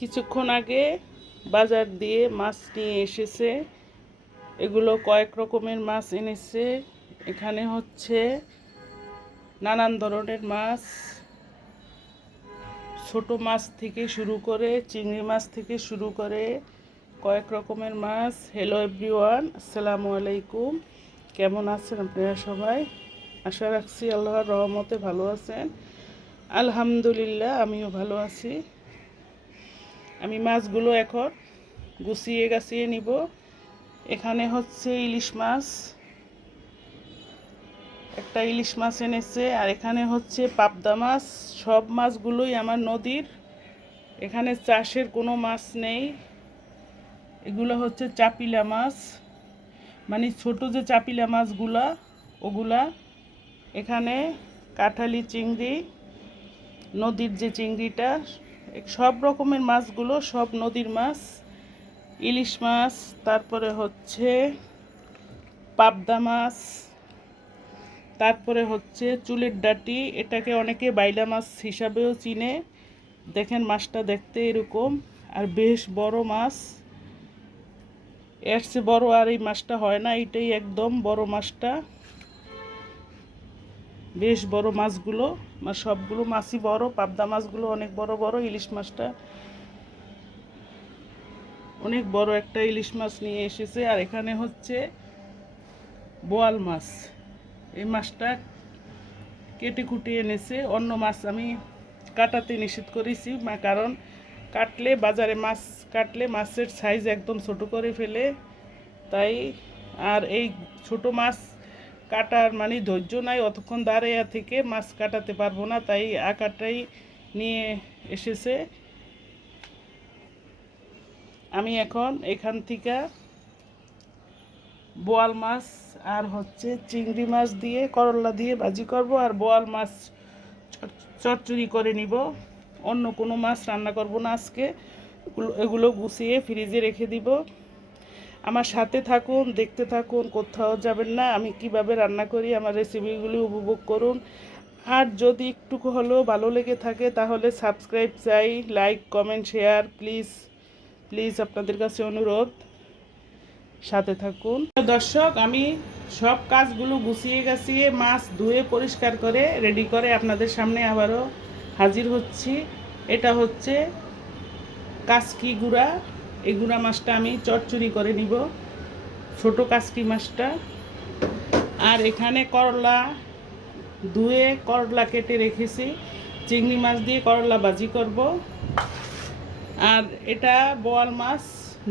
কিছুক্ষণ আগে বাজার দিয়ে মাছ নিয়ে এসেছে। এগুলো কয়েক রকমের মাছ এনেছে। এখানে হচ্ছে নানান ধরনের মাছ, ছোট মাছ থেকে শুরু করে চিংড়ি মাছ থেকে শুরু করে কয়েক রকমের মাছ। হ্যালো এভরিওয়ান, আসসালামু আলাইকুম। কেমন আছেন আপনারা সবাই? আশা রাখছি আল্লাহর রহমতে ভালো আছেন। আলহামদুলিল্লাহ, আমিও ভালো আছি। আমি মাছগুলো এখন গুছিয়ে গাছিয়ে নিব। এখানে হচ্ছে ইলিশ মাছ, একটা ইলিশ মাছ এনেছে, আর এখানে হচ্ছে পাবদা মাছ। সব মাছগুলোই আমার নদীর, এখানে চাষের কোনো মাছ নেই। এগুলো হচ্ছে চাপিলা মাছ, মানে ছোট যে চাপিলা মাছগুলা ওগুলা। এখানে কাঁঠালি চিংড়ি, নদীর যে চিংড়িটা, সব রকমের মাছগুলো সব নদীর মাছ। ইলিশ মাছ, তারপরে হচ্ছে পাবদা মাছ, তারপরে হচ্ছে চুলের ডাঁটি, এটাকে অনেকে বাইলা মাছ হিসাবেও চিনে। দেখেন মাছটা দেখতে এরকম, আর বেশ বড় মাছ। এর চেয়ে বড় আর এই মাছটা হয় না, এটাই একদম বড় মাছটা। বেশ বড় মাছগুলো, সবগুলো মাছই বড়। পাবদা মাছগুলো অনেক বড় বড়, ইলিশ মাছটা অনেক বড় একটা ইলিশ মাছ নিয়ে এসেছে। আর এখানে হচ্ছে বোয়াল মাছ, এই মাছটা কেটে কুটে এনেছে। অন্য মাছ আমি কাটাতে নিষেধ করেছি, কারণ কাটলে বাজারে মাছ কাটলে মাছের সাইজ একদম ছোট করে ফেলে, তাই। আর এই ছোট মাছ কাটার মানে ধৈর্য নাই, অতক্ষণ দাঁড়িয়ে থেকে মাছ কাটাতে পারবো না, তাই আকারটাই নিয়ে এসেছে। আমি এখন এখান থেকে বোয়াল মাছ আর হচ্ছে চিংড়ি মাছ দিয়ে করলা দিয়ে ভাজি করব, আর বোয়াল মাছ চচ্চড়ি করে নিব। অন্য কোনো মাছ রান্না করব না আজকে। এগুলো গুছিয়ে ফ্রিজে রেখে দিব। আমার সাথে থাকুন, দেখতে থাকুন, কোথাও যাবেন না। আমি কিভাবে রান্না করি, আমার রেসিপিগুলি উপভোগ করুন। আর যদি একটু হলেও ভালো লেগে থাকে তাহলে সাবস্ক্রাইব চাই, like comment share, please please আপনাদের কাছে অনুরোধ, সাথে থাকুন। দর্শক, আমি সব কাজগুলো গুছিয়ে গাছিয়ে মাছ ধুয়ে পরিষ্কার করে রেডি করে আপনাদের সামনে আবারও হাজির হচ্ছি। এটা হচ্ছে কাসকি গুঁড়া। এই গুঁড়া মাছটা আমি চচ্চড়ি করে নিব, ছোট কাসকি মাছটা। আর এখানে করলা ধুয়ে করলা কেটে রেখেছি, চিংড়ি মাছ দিয়ে করলা ভাজি করব। আর এটা বোয়াল মাছ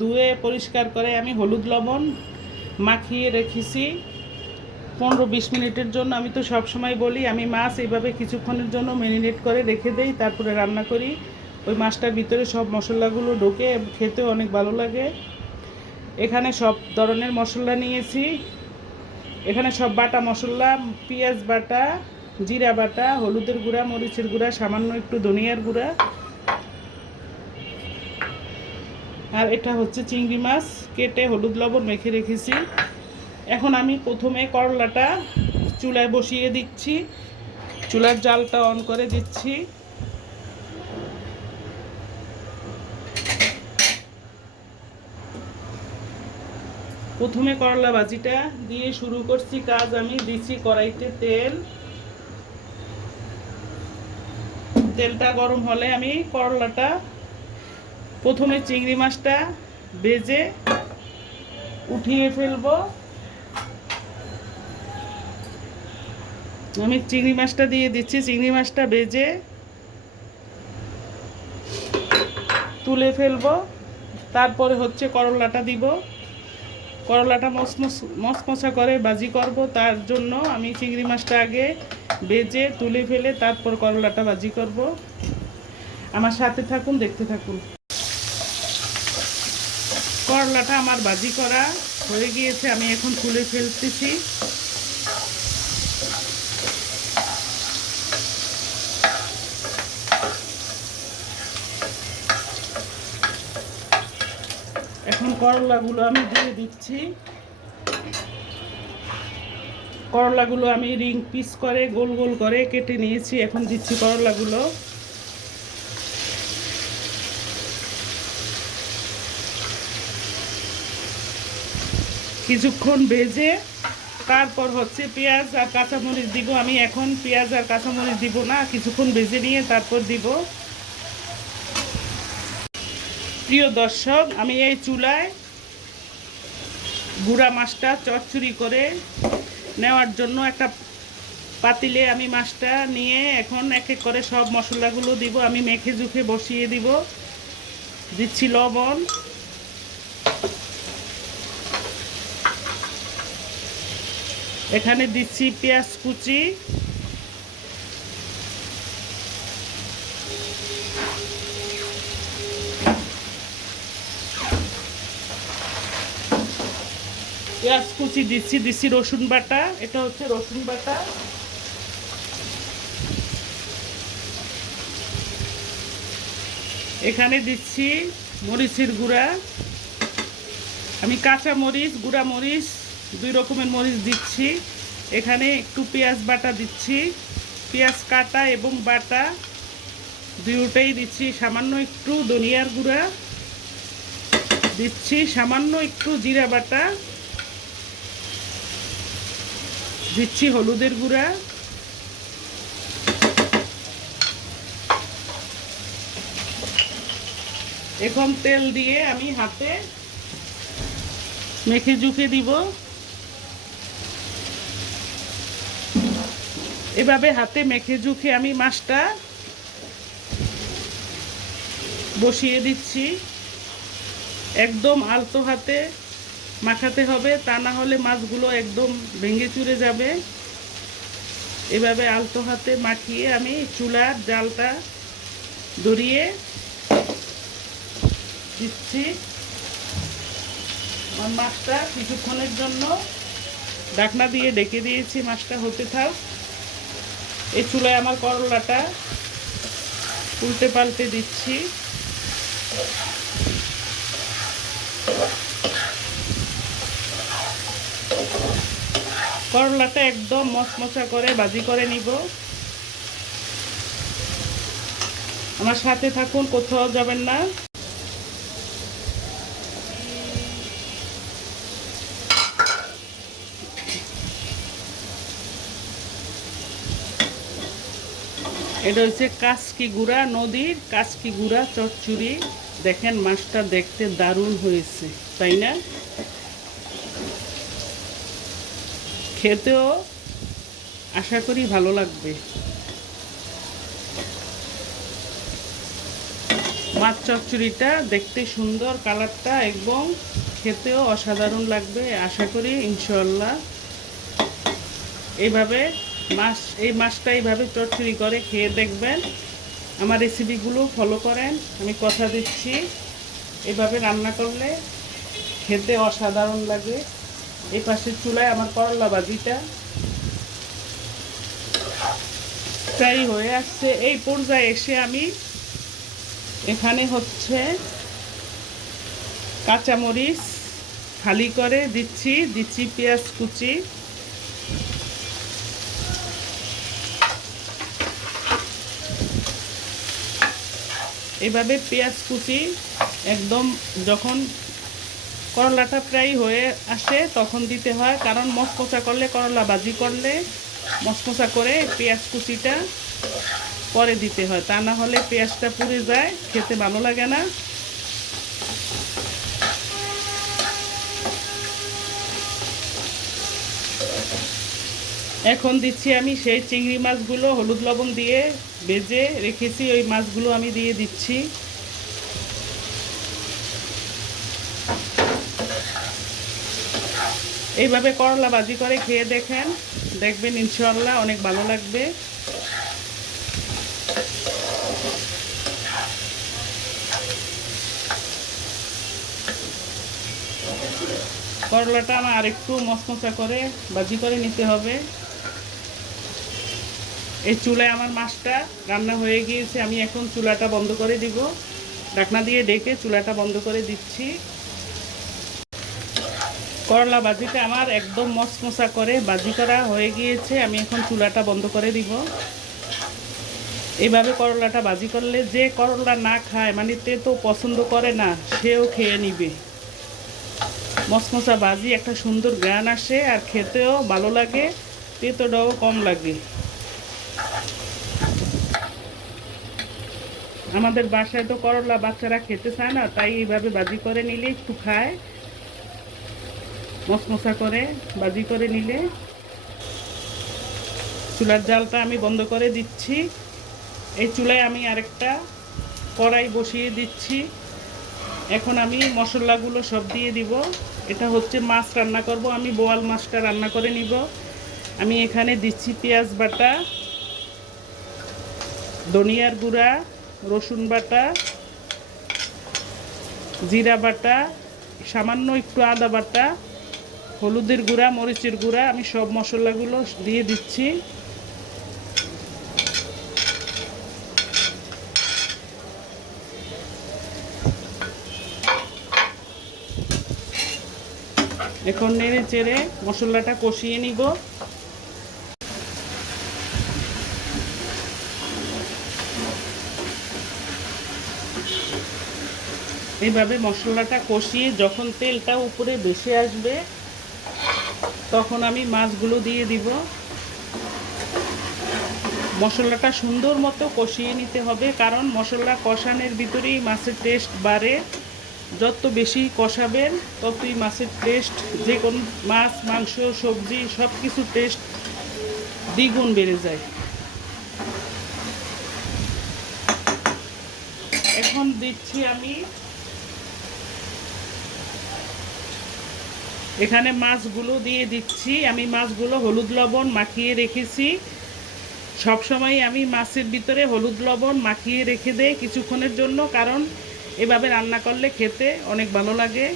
ধুয়ে পরিষ্কার করে আমি হলুদ লবণ মাখিয়ে রেখেছি 15-20 মিনিটের জন্য। আমি তো সব সময় বলি আমি মাছ এইভাবে কিছুক্ষণের জন্য ম্যারিনেট করে রেখে দেই, তারপরে রান্না করি। ওই মাছটার ভিতরে সব মশলাগুলো ঢোকে, খেতে অনেক ভালো লাগে। এখানে সব ধরনের মশলা নিয়েছি। এখানে সব বাটা মশলা, পেঁয়াজ বাটা, জিরা বাটা, হলুদের গুঁড়া, মরিচের গুঁড়া, সামান্য একটু ধনিয়ার গুঁড়া। আর এটা হচ্ছে চিংড়ি মাছ কেটে হলুদ লবণ মেখে রেখেছি। এখন আমি প্রথমে করলাটা চুলায় বসিয়ে দিচ্ছি, চুলার জালটা অন করে দিচ্ছি। প্রথমে করলা ভাজিটা দিয়ে শুরু করছি কাজ। আমি দিচ্ছি কড়াইতে তেলটা গরম হলে আমি করলাটা, প্রথমে চিংড়ি মাছটা ভেজে উঠিয়ে ফেলবো। আমি চিংড়ি মাছটা দিয়ে দিচ্ছি, চিংড়ি মাছটা ভেজে তুলে ফেলবো। তারপরে হচ্ছে করলাটা দিব। করলাটা মশমশা করে ভাজি করব, তার জন্য আমি চিংড়ি মাছটা আগে ভেজে তুলে ফেলে তারপর করলাটা ভাজি করব। আমার সাথে থাকুন, দেখতে থাকুন। করলাটা আমার ভাজি করা হয়ে গিয়েছে, আমি এখন তুলে ফেলতেছি। এখন করলাগুলো আমি দিয়ে দিচ্ছি। করলাগুলো আমি রিং পিস করে গোল গোল করে কেটে নিয়েছি, এখন দিচ্ছি করলাগুলো। কিছুক্ষণ ভেজে তারপর হচ্ছে পেঁয়াজ আর কাঁচামরিচ দিব। আমি এখন পেঁয়াজ আর কাঁচামরিচ দিব না, কিছুক্ষণ ভেজে নিয়ে তারপর দিব। প্রিয় দর্শক, আমি এই চুলায় গুঁড়া মাছটা চচ্চড়ি করে নেওয়ার জন্য একটা পাতিলে আমি মাছটা নিয়ে এখন এক এক করে সব মশলাগুলো দিব। আমি মেখে ঝুঁকে বসিয়ে দিব। দিচ্ছি লবণ, এখানে দিচ্ছি পেঁয়াজ কুচি, পেঁয়াজ কুচি দিচ্ছি রসুন বাটা। এটা হচ্ছে রসুন বাটা। এখানে দিচ্ছি মরিচের গুঁড়া। আমি কাঁচা মরিচ, গুঁড়া মরিচ, দুই রকমের মরিচ দিচ্ছি। এখানে একটু পেঁয়াজ বাটা দিচ্ছি, পেঁয়াজ কাটা এবং বাটা দুটোই দিচ্ছি। সামান্য একটু ধনিয়ার গুঁড়া দিচ্ছি, সামান্য একটু জিরা বাটা দিচ্ছি, হলুদের গুঁড়া, এখন তেল দিয়ে আমি হাতে মেখে ঝুঁকে দিব। এভাবে হাতে মেখে ঝুঁকে আমি মাছটা বসিয়ে দিচ্ছি। একদম আলতো হাতে মাখাতে হবে, তা না হলে মাছগুলো একদম ভেঙে চুরে যাবে। এভাবে আলতো হাতে মাখিয়ে আমি চুলার জালটা ধরিয়ে দিচ্ছি। আমার মাছটা কিছুক্ষণের জন্য ঢাকনা দিয়ে ঢেকে দিয়েছি, মাছটা হতে থাক। এই চুলায় আমার করলাটা উল্টে পাল্টে দিচ্ছি। করলাটা একদম মচমচা করে ভাজি করে নিব। আমার সাথে থাকুন, কোথাও যাবেন না। এটা হচ্ছে কাচকি গুঁড়া, নদীর কাচকি গুঁড়া চচ্চড়ি। দেখেন মাছটা দেখতে দারুণ হয়েছে, তাই না? খেতেও আশা করি ভালো লাগবে। মাছ চচ্চড়িটা দেখতে সুন্দর, কালারটা এবং খেতেও অসাধারণ লাগবে আশা করি ইনশাআল্লাহ। এইভাবে এই মাছটা এইভাবে চচ্চড়ি করে খেয়ে দেখবেন। আমার রেসিপিগুলো ফলো করেন, আমি কথা দিচ্ছি এইভাবে রান্না করলে খেতে অসাধারণ লাগে। এই পাশের চুলায় আমার করলা ভাজিটা প্রায় হয়ে আসছে। এই পর্যায়ে এসে আমি এখানে হচ্ছে কাঁচামরিচ খালি করে দিচ্ছি পেঁয়াজ কুচি, এভাবে পেঁয়াজ কুচি একদম যখন করলাটা প্রায় হয়ে আসে তখন দিতে হয়, কারণ মচমচা করলে, করলা ভাজি করলে মচমচা করে পেঁয়াজ কুচিটা পরে দিতে হয়, তা না হলে পেঁয়াজটা পুড়ে যায়, খেতে ভালো লাগে না। এখন দিচ্ছি আমি সেই চিংড়ি মাছগুলো হলুদ লবণ দিয়ে ভেজে রেখেছি, ওই মাছগুলো আমি দিয়ে দিচ্ছি। এইভাবে করলা ভাজি করে খেয়ে দেখবেন ইনশাআল্লাহ অনেক ভালো লাগবে। করলাটা আমার আরেকটু মচমচা করে ভাজি করে নিতে হবে। এই চুলায় আমার মাছটা রান্না হয়ে গিয়েছে, আমি এখন চুলাটা বন্ধ করে দিব। ঢাকনা দিয়ে ঢেকে চুলাটা বন্ধ করে দিচ্ছি। করলা ভাজিটা আমার একদম মচমচা করে ভাজি করা হয়ে গিয়েছে, আমি এখন চুলাটা বন্ধ করে দিব। এইভাবে করলাটা ভাজি করলে যে করলা না খায়, মানে তেতো পছন্দ করে না, সেও খেয়ে নিবে। মশমশা ভাজি একটা সুন্দর ঘ্রাণ আসে আর খেতেও ভালো লাগে, তেতোটাও কম লাগে। আমাদের বাসায় তো করলা বাচ্চারা খেতে চায় না, তাই এইভাবে ভাজি করে নিলে একটু খায়, মশমশা করে ভাজি করে নিলে। চুলার জালটা আমি বন্ধ করে দিচ্ছি। এই চুলায় আমি আরেকটা কড়াই বসিয়ে দিচ্ছি। এখন আমি মশলাগুলো সব দিয়ে দিব। এটা হচ্ছে মাছ রান্না করব, আমি বোয়াল মাছটা রান্না করে নিব। আমি এখানে দিচ্ছি পেঁয়াজ বাটা, ধনিয়ার গুঁড়া, রসুন বাটা, জিরা বাটা, সামান্য একটু আদা বাটা, হলুদের গুঁড়া, মরিচের গুঁড়া, আমি সব মশলাগুলো দিয়ে দিচ্ছি। এখন নেড়ে চেড়ে মশলাটা কষিয়ে নিব। এইভাবে মশলাটা কষিয়ে যখন তেলটা উপরে ভেসে আসবে তখন আমি মাছগুলো দিয়ে দিব। মশলাটা সুন্দর মতো কষিয়ে নিতে হবে, কারণ মশলা কষানোর ভিতরেই মাছের টেস্ট বাড়ে। যত বেশি কষাবেন ততই মাছের টেস্ট, যে কোনো মাছ, মাংস, সবজি সব কিছু টেস্ট দ্বিগুণ বেড়ে যায়। এখন দিচ্ছি আমি এখানে মাছগুলো দিয়ে দিচ্ছি। আমি মাছগুলো হলুদ লবণ মাখিয়ে রেখেছি। সবসময় আমি মাছের ভিতরে হলুদ লবণ মাখিয়ে রেখে দেই কিছুক্ষণের জন্য, কারণ এভাবে রান্না করলে খেতে অনেক ভালো লাগে।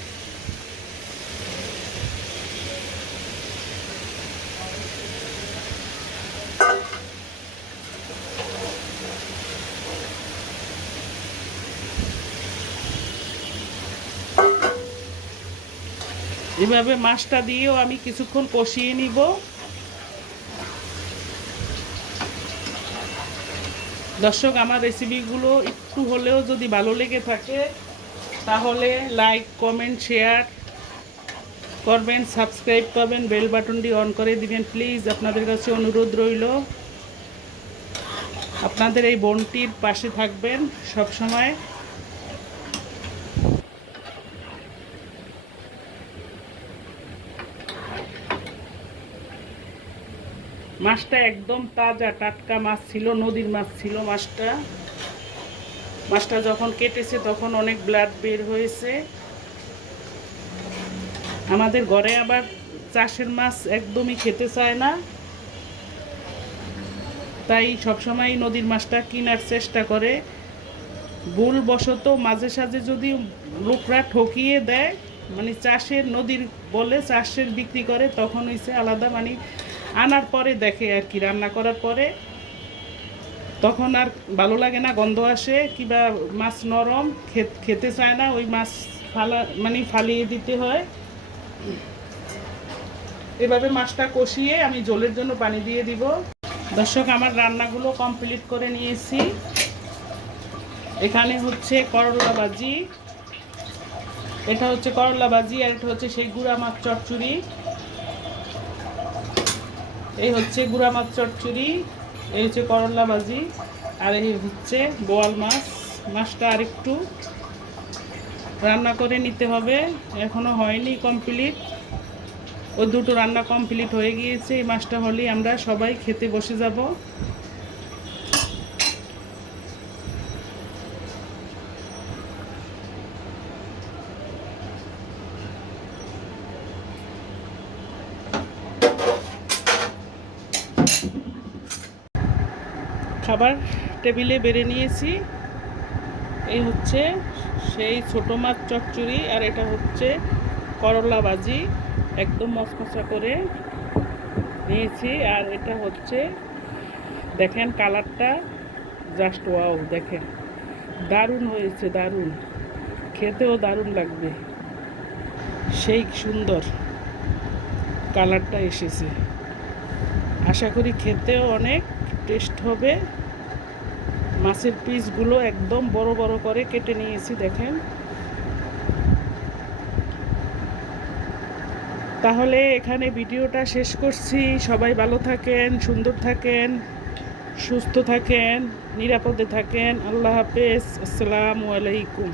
এভাবে মাছটা দিয়েও আমি কিছুক্ষণ কষিয়ে নিব। দর্শক, আমার রেসিপিগুলো একটু হলেও যদি ভালো লেগে থাকে তাহলে লাইক, কমেন্ট, শেয়ার করবেন, সাবস্ক্রাইব করবেন, বেল বাটনটি অন করে দিবেন প্লিজ। আপনাদের কাছে অনুরোধ রইল, আপনাদের এই বোনটির পাশে থাকবেন সব সময়। মাছটা একদম তাজা টাটকা মাছ ছিল, নদীর মাছ ছিল মাছটা যখন কেটেছে তখন অনেক ব্লাড বের হয়েছে। আমাদের ঘরে আবার চাষের মাছ একদমই খেতে চায় না, তাই সবসময় নদীর মাছটা কেনার চেষ্টা করে। ভুলবশত মাঝে সাঝে যদি লোকরা ঠকিয়ে দেয়, মানে চাষের নদীর বলে চাষের বিক্রি করে, তখন হয়েছে আলাদা, মানে আনার পরে দেখে আর কি, রান্না করার পরে তখন আর ভালো লাগে না, গন্ধ আসে, কিংবা মাছ নরম খেতে চায় না, ওই মাছ ফালিয়ে দিতে হয়। এভাবে মাছটা কষিয়ে আমি ঝোলের জন্য পানি দিয়ে দিব। দর্শক, আমার রান্নাগুলো কমপ্লিট করে নিয়েছি। এখানে হচ্ছে করলা ভাজি, এটা হচ্ছে করলা ভাজি, আর এটা হচ্ছে সেই গুঁড়া মাছ চচ্চড়ি। এই হচ্ছে গুঁড়া মাছ চচ্চড়ি, এই হচ্ছে করলা ভাজি, আর এই হচ্ছে বোয়াল মাছ। মাছটা আরেকটু রান্না করে নিতে হবে, এখনো হয়নি কমপ্লিট। ওই দুটো রান্না কমপ্লিট হয়ে গিয়েছে। এই মাছটা হলেই আমরা সবাই খেতে বসে যাব। খাবার টেবিলে বেড়ে নিয়েছি। এই হচ্ছে সেই ছোটো মাছ চচ্চড়ি, আর এটা হচ্ছে করলা ভাজি, একদম মশমশা করে নিয়েছি। আর এটা হচ্ছে, দেখেন কালারটা জাস্ট ওয়াও, দেখেন দারুণ হয়েছে, দারুণ, খেতেও দারুণ লাগবে, সেই সুন্দর কালারটা এসেছে। আশা করি খেতেও অনেক টেস্ট হবে। মাছের পিসগুলো একদম বড় বড় করে কেটে নিয়েছি, দেখেন। তাহলে এখানে ভিডিওটা শেষ করছি। সবাই ভালো থাকেন, সুন্দর থাকেন, সুস্থ থাকেন, নিরাপদে থাকেন। আল্লাহ হাফেজ। আসসালামু আলাইকুম।